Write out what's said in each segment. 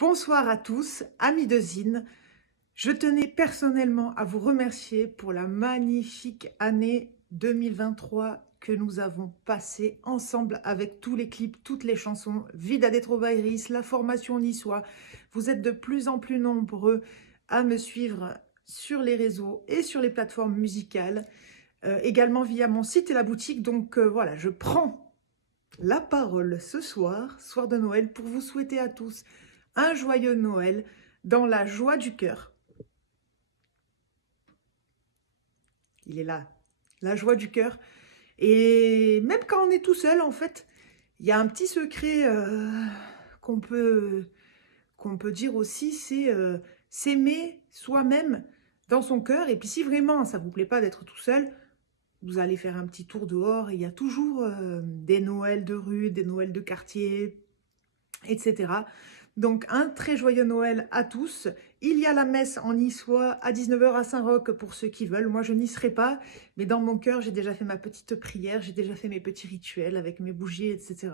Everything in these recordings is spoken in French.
Bonsoir à tous, amis de Zine. Je tenais personnellement à vous remercier pour la magnifique année 2023 que nous avons passée ensemble avec tous les clips, toutes les chansons, Vida de Trovairis, la formation niçois. Vous êtes de plus en plus nombreux à me suivre sur les réseaux et sur les plateformes musicales, également via mon site et la boutique. Donc voilà, je prends la parole ce soir, soir de Noël, pour vous souhaiter à tous un joyeux Noël dans la joie du cœur. Il est là, la joie du cœur. Et même quand on est tout seul, en fait, il y a un petit secret qu'on peut dire aussi, c'est s'aimer soi-même dans son cœur. Et puis si vraiment ça ne vous plaît pas d'être tout seul, vous allez faire un petit tour dehors. Et il y a toujours des Noëls de rue, des Noëls de quartier, etc. Donc, un très joyeux Noël à tous. Il y a la messe en niçois à 19h à Saint-Roch pour ceux qui veulent. Moi, je n'y serai pas, mais dans mon cœur, j'ai déjà fait ma petite prière, j'ai déjà fait mes petits rituels avec mes bougies, etc.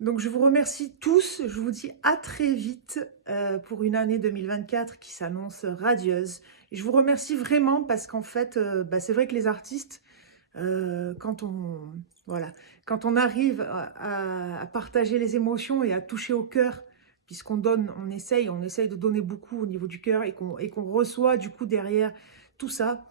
Donc, je vous remercie tous. Je vous dis à très vite pour une année 2024 qui s'annonce radieuse. Et je vous remercie vraiment parce qu'en fait, c'est vrai que les artistes, quand on arrive à partager les émotions et à toucher au cœur, puisqu'on donne, on essaye de donner beaucoup au niveau du cœur et qu'on reçoit du coup derrière tout ça,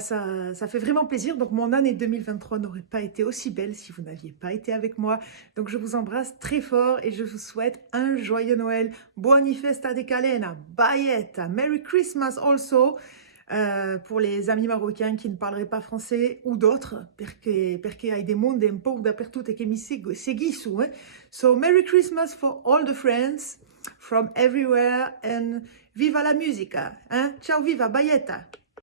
ça fait vraiment plaisir. Donc mon année 2023 n'aurait pas été aussi belle si vous n'aviez pas été avec moi. Donc je vous embrasse très fort et je vous souhaite un joyeux Noël. Buoni festa de Calena, Baietta, Merry Christmas also. Pour les amis marocains qui ne parleraient pas français ou d'autres, perché hai des mondi un po' dappertutto che mi seguissero. So, Merry Christmas for all the friends from everywhere and viva la musica! Ciao, viva, Baietta!